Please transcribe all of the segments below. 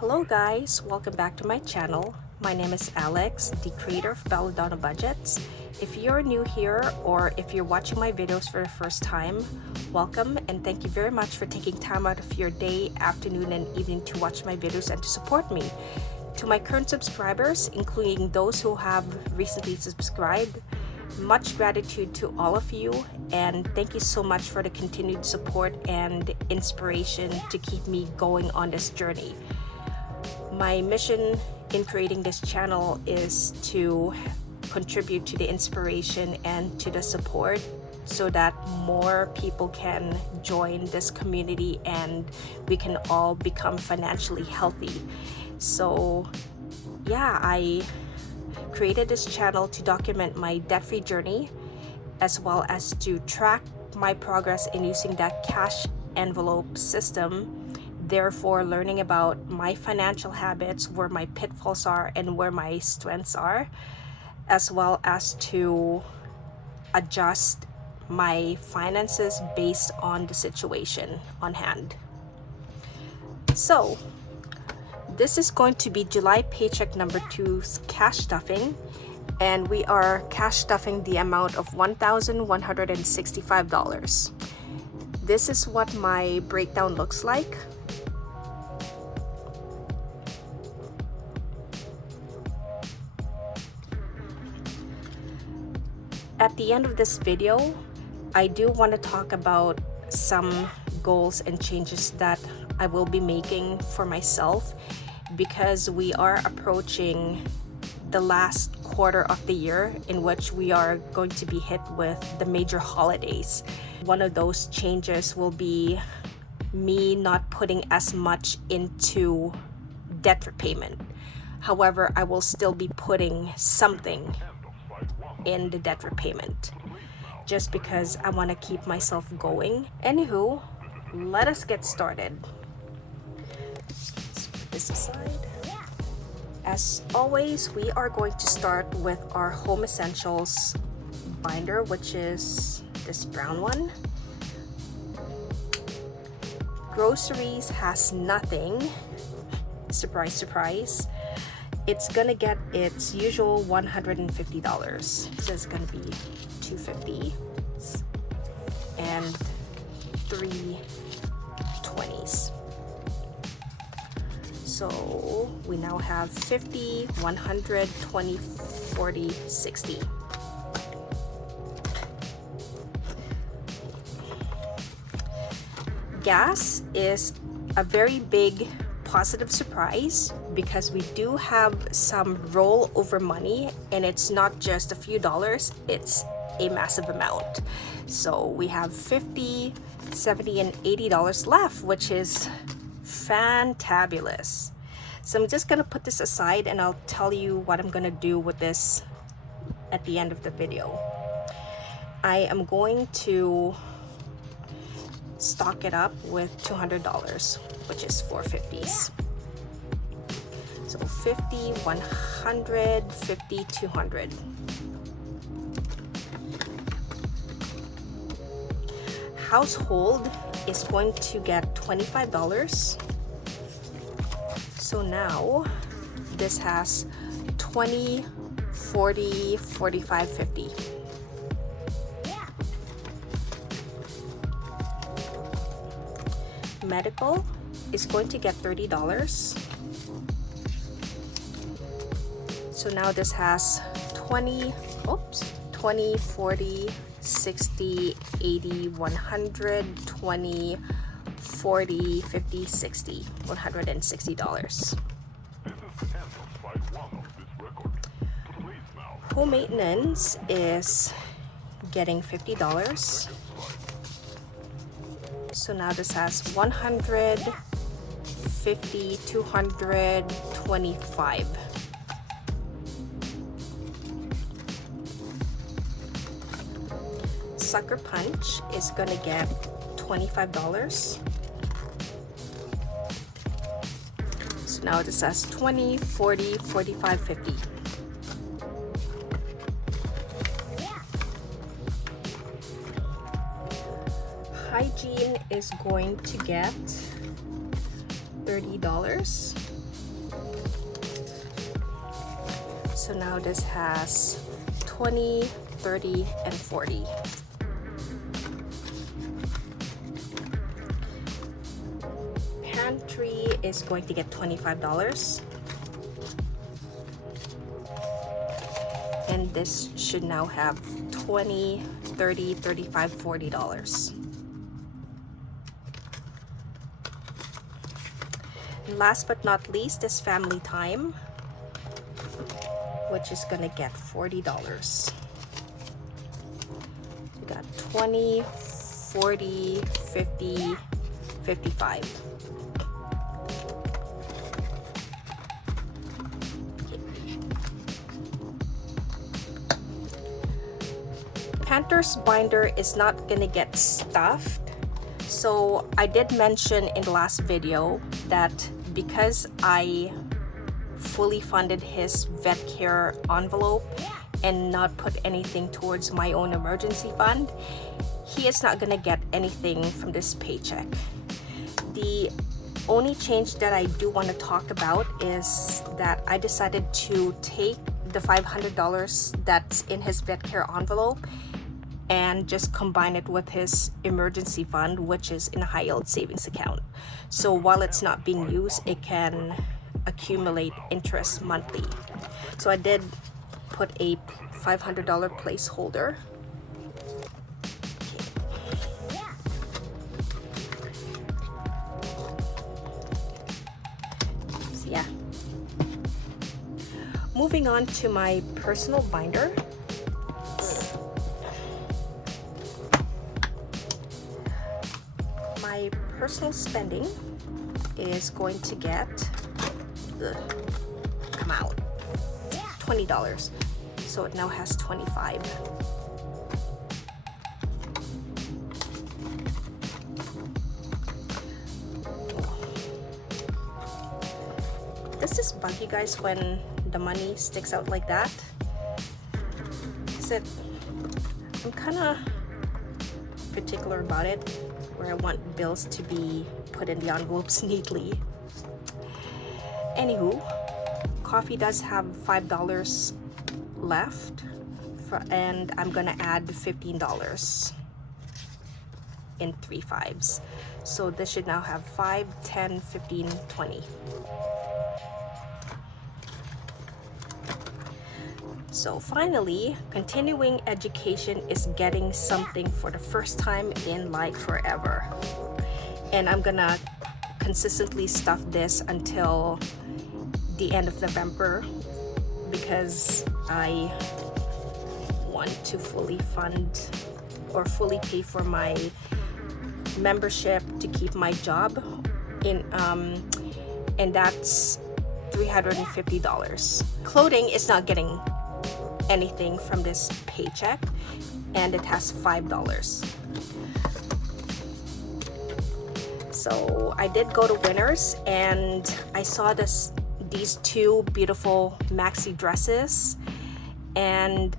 Hello guys, welcome back to my channel. My name is Alex, the creator of Belladonna Budgets. If you're new here or if you're watching my videos for the first time, welcome and thank you very much for taking time out of your day, afternoon, and evening to watch my videos and to support me. To my current subscribers, including those who have recently subscribed, much gratitude to all of you, and thank you so much for the continued support and inspiration to keep me going on this journey. My mission in creating this channel is to contribute to the inspiration and to the support so that more people can join this community and we can all become financially healthy. So yeah, I created this channel to document my debt-free journey as well as to track my progress in using that cash envelope system, therefore learning about my financial habits, where my pitfalls are and where my strengths are, as well as to adjust my finances based on the situation on hand. So this is going to be July Paycheck number 2's cash stuffing, and we are cash stuffing the amount of $1,165. This is what my breakdown looks like. At the end of this video, I do want to talk about some goals and changes that I will be making for myself, because we are approaching the last quarter of the year in which we are going to be hit with the major holidays. One of those changes will be me not putting as much into debt repayment. However, I will still be putting something in the debt repayment just because I want to keep myself going. Anywho, let us get started. Let's put this aside. As always, we are going to start with our home essentials binder, which is this brown one. Groceries has nothing. Surprise, surprise. It's gonna get its usual $150. So it's gonna be $250 and 3 20s. So we now have 50, 100, 20, 40, 60. Gas is a very big positive surprise because we do have some rollover money, and it's not just a few dollars, it's a massive amount. So we have $50, $70, and $80 left, which is fantabulous. So I'm just gonna put this aside and I'll tell you what I'm gonna do with this at the end of the video. I am going to stock it up with $200, which is 4 50s. So 50, 100, 50, 200. Household is going to get $25. So now this has 20, 40, 45, 50. Medical is going to get $30. So now this has 20, 40, 60, 80, 100, 20, 40, 50, 60, $160. Home maintenance is getting $50. So now this has 100, 50, 200, 25. Sucker Punch is gonna get $25. So now this has 20, 40, 45, 50. Hygiene is going to get $30. So now this has 20, 30, and 40. Pantry is going to get $25. And this should now have 20, 30, 35, $40. And last but not least is family time, which is gonna get $40. We got 20, 40, 50, 55. Panther's binder is not gonna get stuffed. So I did mention in the last video that because I fully funded his vet care envelope and not put anything towards my own emergency fund, he is not gonna get anything from this paycheck. The only change that I do want to talk about is that I decided to take the $500 that's in his vet care envelope and just combine it with his emergency fund, which is in a high yield savings account. So while it's not being used, it can accumulate interest monthly. So I did put a $500 placeholder. So yeah. Moving on to my personal binder. My personal spending is going to get come out $20, so it now has 25. This is buggy, guys, when the money sticks out like that. I'm kind of particular about it, where I want bills to be put in the envelopes neatly. Anywho, coffee does have $5 left, and I'm gonna add $15 in 3 5s. So this should now have 5, 10, 15, 20. So finally, continuing education is getting something for the first time in like forever. And I'm gonna consistently stuff this until the end of November because I want to fully fund or fully pay for my membership to keep my job in and that's $350. Clothing is not getting anything from this paycheck, and it has $5. So I did go to Winners and I saw these two beautiful maxi dresses, and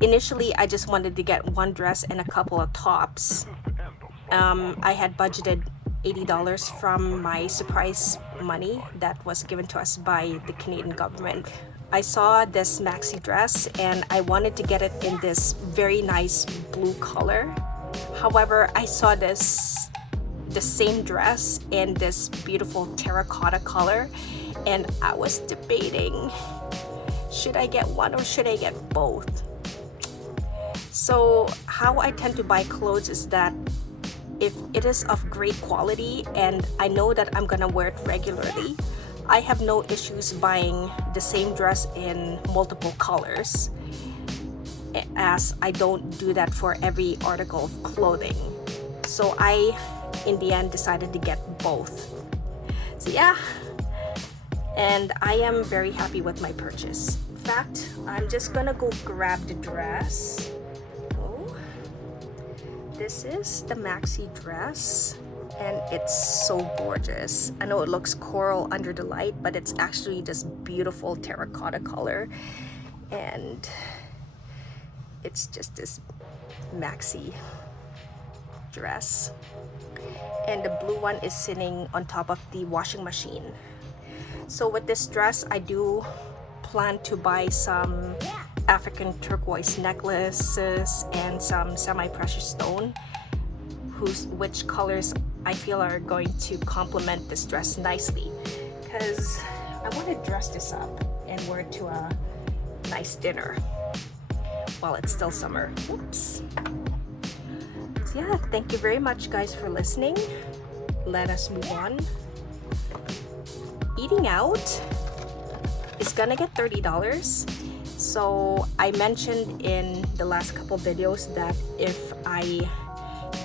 initially I just wanted to get one dress and a couple of tops. I had budgeted $80 from my surprise money that was given to us by the Canadian government. I saw this maxi dress and I wanted to get it in this very nice blue color. However, I saw the same dress in this beautiful terracotta color, and I was debating, should I get one or should I get both? So how I tend to buy clothes is that if it is of great quality and I know that I'm gonna wear it regularly, I have no issues buying the same dress in multiple colors, as I don't do that for every article of clothing. So I, in the end, decided to get both. So yeah, and I am very happy with my purchase. In fact, I'm just gonna go grab the dress. Oh, this is the maxi dress. And it's so gorgeous. I know it looks coral under the light, but it's actually this beautiful terracotta color, and it's just this maxi dress, and the blue one is sitting on top of the washing machine. So with this dress, I do plan to buy some African turquoise necklaces and some semi-precious stone, which colors I feel are going to complement this dress nicely, because I want to dress this up and wear it to a nice dinner while it's still summer. Oops. So yeah, thank you very much guys for listening. Let us move on. Eating out is gonna get $30. So I mentioned in the last couple videos that if I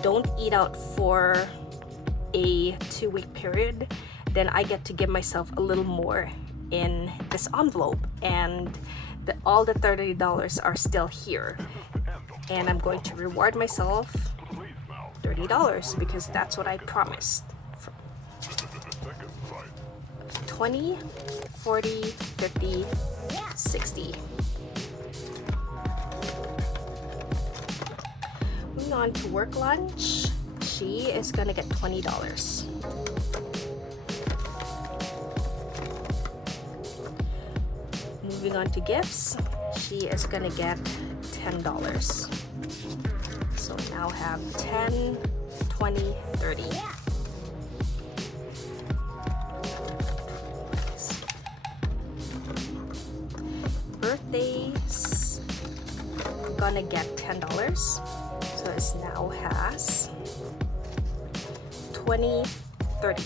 don't eat out for a 2-week period, then I get to give myself a little more in this envelope, and all the $30 are still here, and I'm going to reward myself $30 because that's what I promised. 20, 40, 50, 60. Moving on to work lunch, she is gonna get $20. Moving on to gifts, she is gonna get $10. So now have 10, 20, 30. Birthdays, gonna get $10. So it now has 20, 30.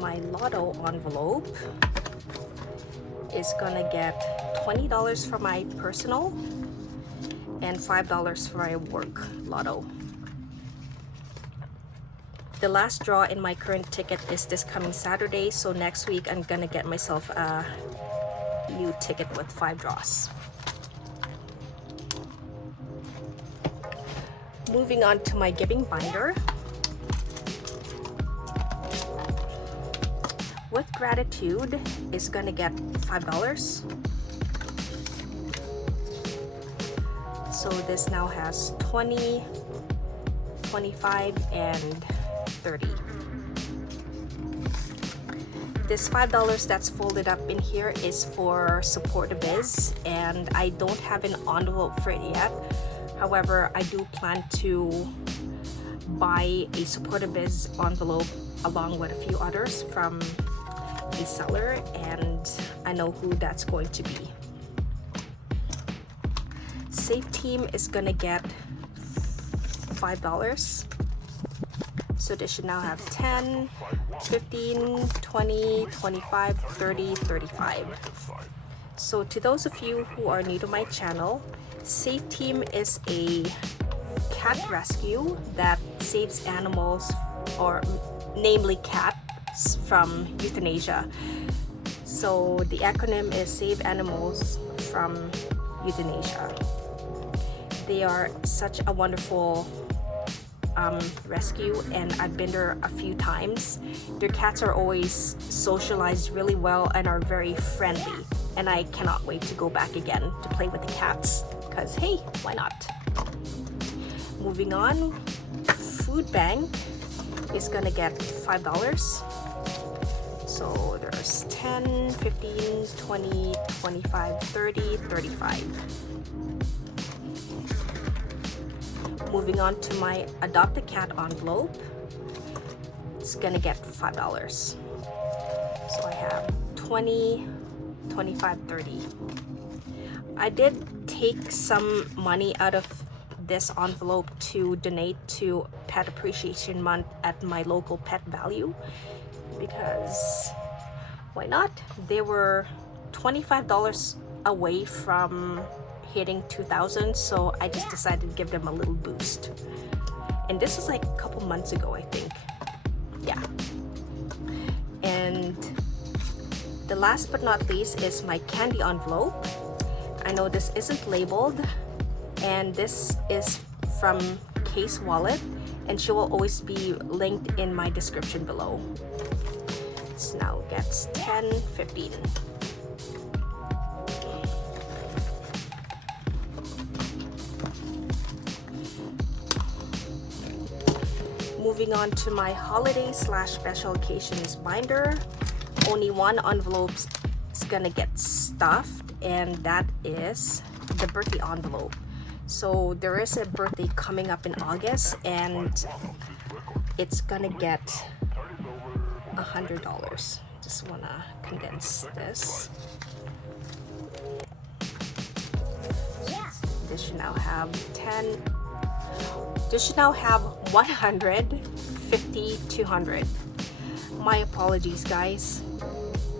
My lotto envelope is gonna get $20 for my personal and $5 for my work lotto. The last draw in my current ticket is this coming Saturday, so next week I'm gonna get myself a new ticket with 5 draws. Moving on to my giving binder. With gratitude is gonna get $5. So this now has 20, 25, and 30. This $5 that's folded up in here is for Support a Biz, and I don't have an envelope for it yet. However, I do plan to buy a Support a Biz envelope along with a few others from a seller, and I know who that's going to be. Safe Team is gonna get $5. So this should now have 10, 15, 20, 25, 30, 35. So to those of you who are new to my channel, Safe Team is a cat rescue that saves animals, or namely cats, from euthanasia. So the acronym is Save Animals from Euthanasia. They are such a wonderful rescue, and I've been there a few times. Their cats are always socialized really well and are very friendly, and I cannot wait to go back again to play with the cats, because hey, why not? Moving on, Food Bank is gonna get $5. So there's 10, 15, 20, 25, 30, 35. Moving on to my Adopt a Cat envelope, it's gonna get $5. So I have 20, 25, 30. I did take some money out of this envelope to donate to Pet Appreciation Month at my local Pet Value, because why not? They were $25 away from hitting 2,000, so I just decided to give them a little boost. And this was like a couple months ago, I think. Yeah. And the last but not least is my candy envelope. I know this isn't labeled, and this is from KaysWallet, and she will always be linked in my description below. This now gets 10, 15. moving on to my holiday slash special occasions binder. Only one envelope is gonna get stuffed, and that is the birthday envelope. So there is a birthday coming up in August, and it's gonna get $100. Just wanna condense this. This should now have 10. This should now have 100, 50, 200. My apologies, guys.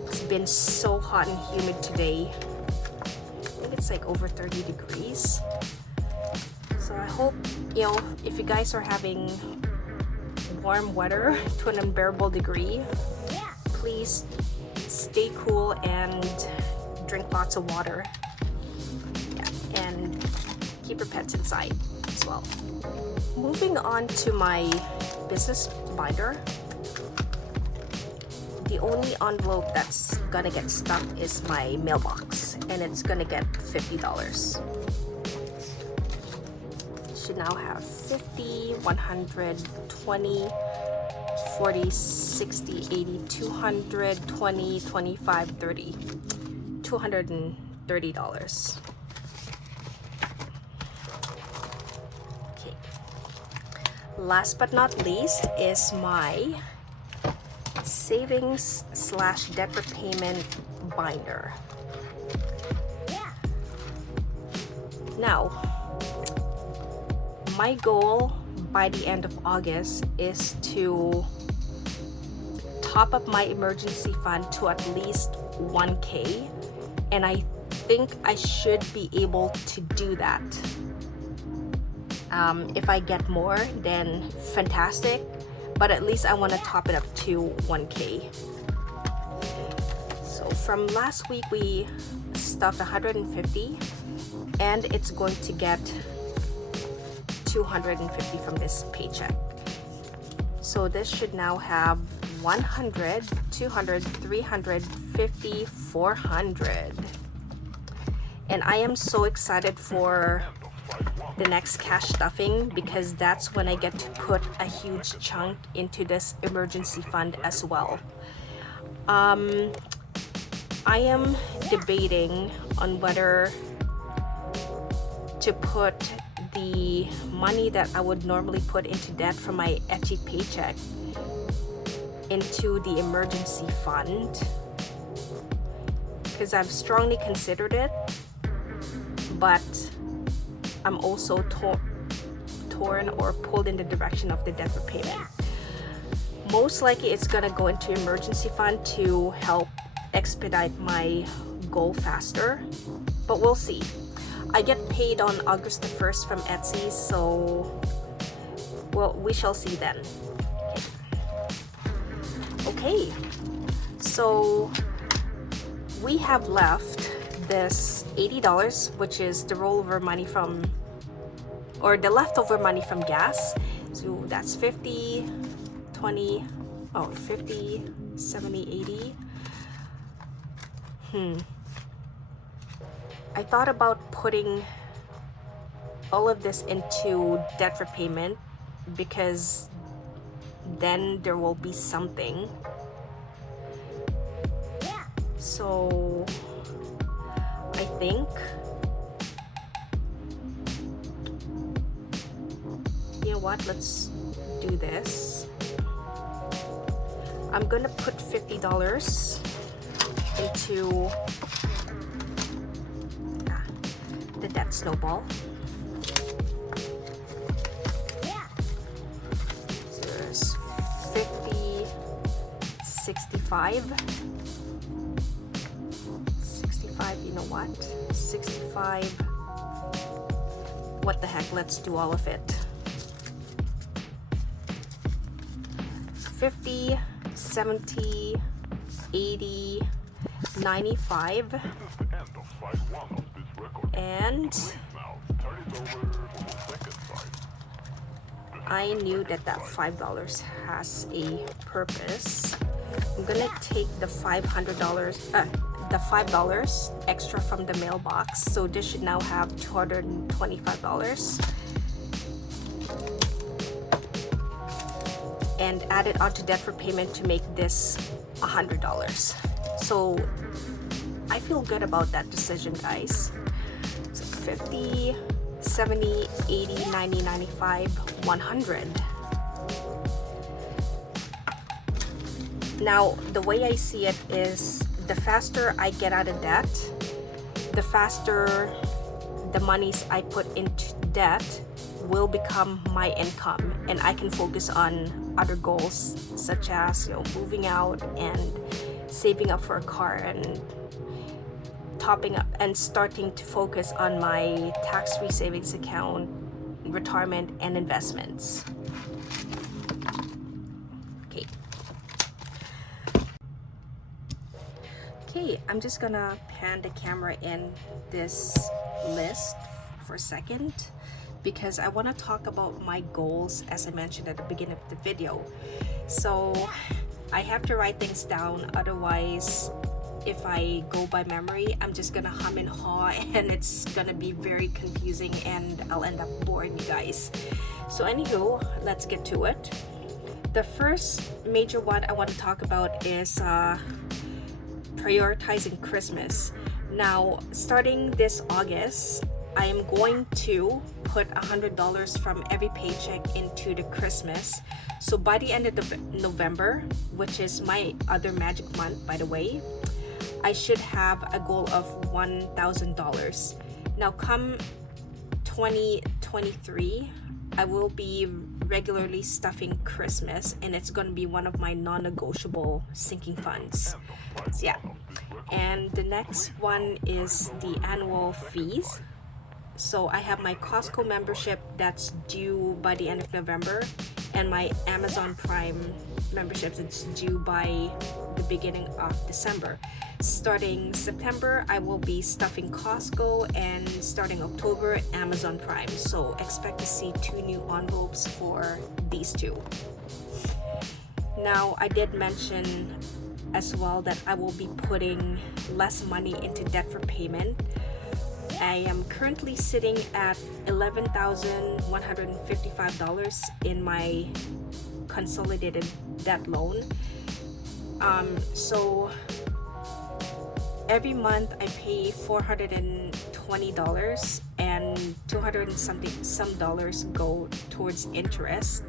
It's been so hot and humid today. I think it's like over 30 degrees. So I hope, you know, if you guys are having warm weather to an unbearable degree, please stay cool and drink lots of water. Yeah, and keep your pets inside as well. Moving on to my business binder. The only envelope that's gonna get stuck is my mailbox, and it's gonna get $50. Should now have 50, 100, 20, 40, 60, 80, 200, 20, 25, 30. $230. Okay. Last but not least is my savings slash debt repayment binder. Now, my goal by the end of August is to top up my emergency fund to at least 1K, and I think I should be able to do that. If I get more, then fantastic, but at least I want to top it up to 1K. So from last week we stuffed 150, and it's going to get 250 from this paycheck. So this should now have 100, 200, 350, 400. And I am so excited for the next cash stuffing, because that's when I get to put a huge chunk into this emergency fund as well. I am debating on whether to put the money that I would normally put into debt from my Etsy paycheck into the emergency fund, because I've strongly considered it, but I'm also torn or pulled in the direction of the debt repayment. Most likely it's gonna go into emergency fund to help expedite my goal faster, but we'll see. I get paid on August the 1st from Etsy, so well, we shall see then. Okay, so we have left this $80, which is the rollover money from, or the leftover money from gas. So that's 50, 20, 50, 70, 80. I thought about putting all of this into debt repayment, because then there will be something. So I think, you know what, let's do this. I'm gonna put $50 into the debt snowball. So there's 50, 65, you know what, 65, what the heck, let's do all of it. 50, 70, 80, 95, and I knew that $5 has a purpose. I'm gonna take the the $5 extra from the mailbox, so this should now have $225. and add it onto debt repayment to make this $100. So I feel good about that decision, guys. So 50, 70, 80, 90, 95, 100. Now, the way I see it is the faster I get out of debt, the faster the monies I put into debt will become my income, and I can focus on other goals such as, you know, moving out and saving up for a car and topping up and starting to focus on my tax-free savings account, retirement, and investments. Okay, I'm just gonna pan the camera in this list for a second because I want to talk about my goals, as I mentioned at the beginning of the video. So I have to write things down, otherwise if I go by memory, I'm just gonna hum and haw and it's gonna be very confusing and I'll end up boring you guys. So anywho, let's get to it. The first major one I want to talk about is prioritizing Christmas. Now, starting this August, I am going to put $100 from every paycheck into the Christmas. So by the end of November, which is my other magic month, by the way, I should have a goal of $1,000. Now, come 2023, I will be regularly stuffing Christmas, and it's going to be one of my non-negotiable sinking funds. So yeah, and the next one is the annual fees. So I have my Costco membership that's due by the end of November, and my Amazon Prime memberships, it's due by the beginning of December. Starting September, I will be stuffing Costco, and starting October, Amazon Prime. So expect to see 2 new envelopes for these two. Now, I did mention as well that I will be putting less money into debt repayment. I am currently sitting at $11,155 in my consolidated debt loan. So every month I pay $420 and 200 and some dollars go towards interest.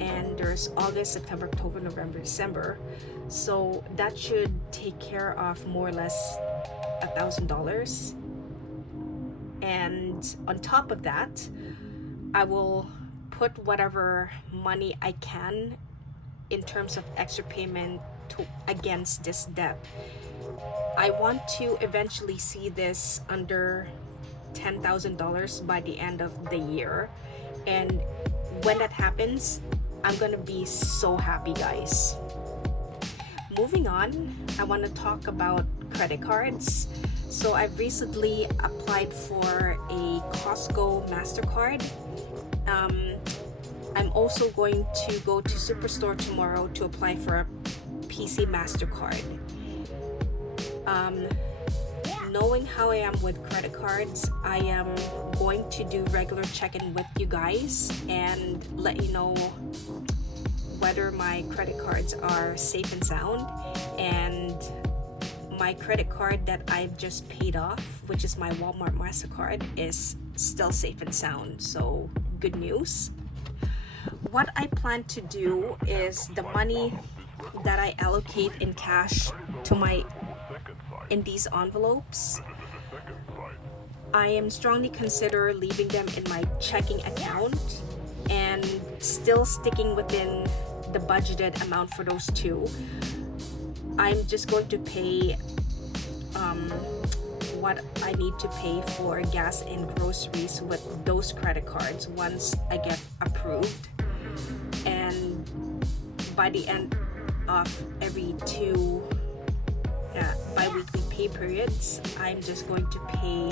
And there's August, September, October, November, December. So that should take care of more or less $1,000. And on top of that, I will put whatever money I can in terms of extra payment against this debt. I want to eventually see this under $10,000 by the end of the year. And when that happens, I'm gonna be so happy, guys. Moving on, I want to talk about credit cards. So I've recently applied for a Costco MasterCard. I'm also going to go to Superstore tomorrow to apply for a PC MasterCard. Knowing how I am with credit cards, I am going to do regular check-in with you guys and let you know whether my credit cards are safe and sound. And my credit card that I've just paid off, which is my Walmart MasterCard, is still safe and sound. So good news. What I plan to do is the money that I allocate in cash to in these envelopes, I am strongly consider leaving them in my checking account and still sticking within the budgeted amount for those two. I'm just going to pay what I need to pay for gas and groceries with those credit cards once I get approved. And by the end of every 2 bi-weekly pay periods, I'm just going to pay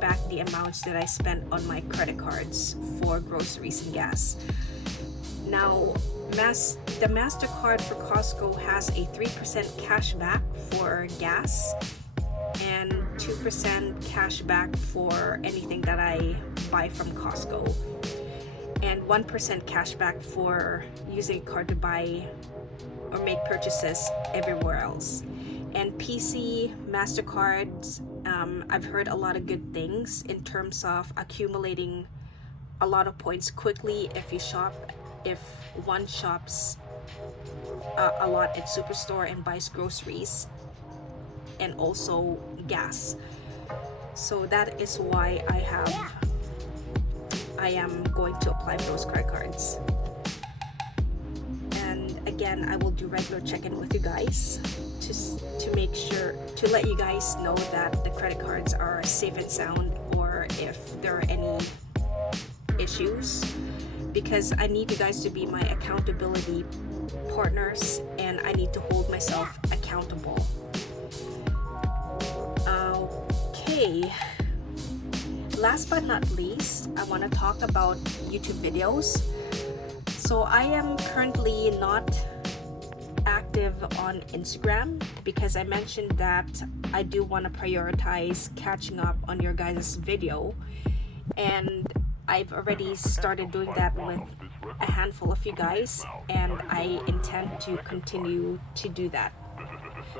back the amounts that I spent on my credit cards for groceries and gas. Now, the MasterCard for Costco has a 3% cash back for gas and 2% cash back for anything that I buy from Costco. and 1% cashback for using a card to buy or make purchases everywhere else. And PC, MasterCards, I've heard a lot of good things in terms of accumulating a lot of points quickly if one shops a lot at Superstore and buys groceries and also gas. So that is why I am going to apply for those credit cards. And again, I will do regular check-in with you guys to make sure to let you guys know that the credit cards are safe and sound, or if there are any issues, because I need you guys to be my accountability partners and I need to hold myself accountable. Okay, last but not least, I want to talk about YouTube videos. So I am currently not active on Instagram because I mentioned that I do want to prioritize catching up on your guys' video, and I've already started doing that with a handful of you guys, and I intend to continue to do that.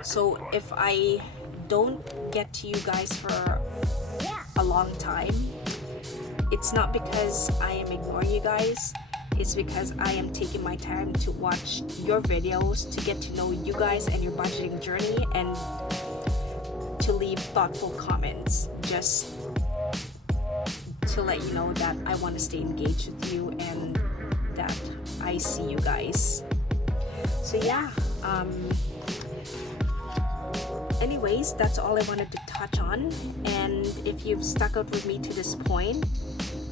So if I don't get to you guys for a long time, it's not because I am ignoring you guys, it's because I am taking my time to watch your videos, to get to know you guys and your budgeting journey, and to leave thoughtful comments, just to let you know that I want to stay engaged with you and that I see you guys. So yeah, anyways, that's all I wanted to touch on. And if you've stuck out with me to this point,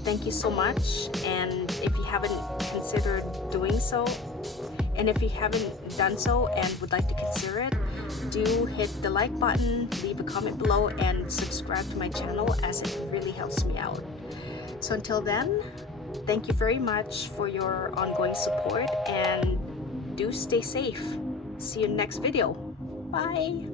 thank you so much. And if you haven't considered doing so, and if you haven't done so and would like to consider it, do hit the like button, leave a comment below, and subscribe to my channel, as it really helps me out. So until then, thank you very much for your ongoing support, and do stay safe. See you in the next video. Bye.